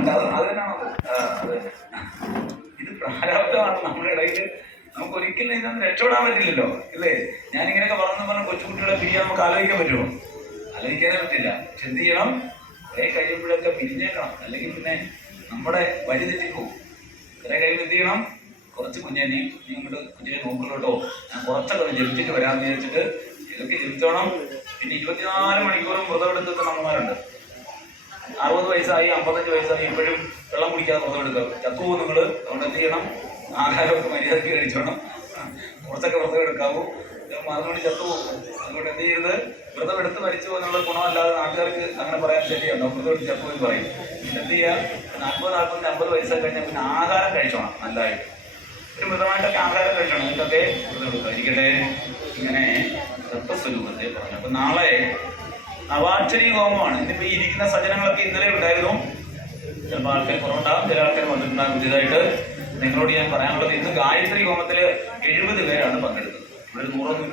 അത് തന്നെയാണത്. അത് ഇത് പ്രാരാബ്ധമാണ് നമ്മുടെ ഇടയിൽ. നമുക്ക് ഒരിക്കലും ഇതിനൊന്നും രക്ഷപ്പെടാൻ പറ്റില്ലല്ലോ, ഇല്ലേ? ഞാനിങ്ങനെയൊക്കെ പറഞ്ഞ കൊച്ചുകുട്ടികളെ പിരിയാൻ നമുക്ക് ആലോചിക്കാൻ പറ്റുമോ? ആലോചിക്കാനേ പറ്റില്ല. പക്ഷെ എന്ത് ചെയ്യണം? കുറെ കഴിയുമ്പോഴൊക്കെ പിരിഞ്ഞേക്കണം, അല്ലെങ്കിൽ പിന്നെ നമ്മുടെ വഴി തെറ്റിപ്പോകും. കുറെ കഴിയുമ്പോൾ എന്ത് ചെയ്യണം? കുറച്ച് കുഞ്ഞെ നീ ഇങ്ങോട്ട് കുഞ്ഞിനെ നോക്കുള്ളൂട്ടോ, ഞാൻ കുറച്ചൊക്കെ ഒന്ന് ജപിച്ചിട്ട് വരാമെന്ന് വിചാരിച്ചിട്ട് ഇതൊക്കെ ജപിച്ചോണം. പിന്നെ 24 മണിക്കൂറും വ്രതം എടുക്കുന്ന അമ്മമാരുണ്ട്. 60 വയസ്സായി 55 വയസ്സായി ഇപ്പോഴും വെള്ളം കുടിക്കാതെ വ്രതം എടുക്കുക. ചത്തുപോകും നിങ്ങൾ. അതുകൊണ്ട് എന്ത് ചെയ്യണം? ആഹാരമൊക്കെ മര്യാദയ്ക്ക് കഴിച്ചോണം. കുറച്ചൊക്കെ വ്രതം എടുക്കാവൂ. മറന്നുകൊണ്ട് ചത്തുപോകും. അതുകൊണ്ട് എന്ത് ചെയ്യരുത്? വ്രതം എടുത്ത് മരിച്ചു എന്നുള്ള ഗുണമല്ലാതെ നാട്ടുകാർക്ക് അങ്ങനെ പറയാൻ ശരിയുണ്ടോ? വ്രതം എടുത്ത് ചത്തു എന്ന് പറയും. എന്ത് ചെയ്യുക? 40, 50 വയസ്സൊക്കെ കഴിഞ്ഞാൽ പിന്നെ ആഹാരം കഴിച്ചോണം. നല്ലതായിട്ട് ഒരു മൃതമായിട്ടൊക്കെ ആഹാരം കഴിച്ചോണം. എന്നിട്ടൊക്കെ വ്രതം എടുക്കുക. ഇരിക്കട്ടെ. ഇങ്ങനെ തത്വസ്വരൂപത്തെ പറഞ്ഞു. അപ്പൊ നാളെ നവാക്ഷരി ഹോമമാണ്. ഇന്നിപ്പോ ഈ ഇരിക്കുന്ന സജ്ജനങ്ങളൊക്കെ ഇന്നലെ ഉണ്ടായിരുന്നു. ചിലപ്പോൾ ആൾക്കാർ കുറവുണ്ടാകും, ചില ആൾക്കാർ വന്നിട്ടുണ്ടാകും പുതിയതായിട്ട്. നിങ്ങളോട് ഞാൻ പറയാനുള്ളത്, ഇന്ന് ഗായത്രി ഹോമത്തിൽ 70 പേരാണ് പങ്കെടുത്തത്. ഇവിടെ 100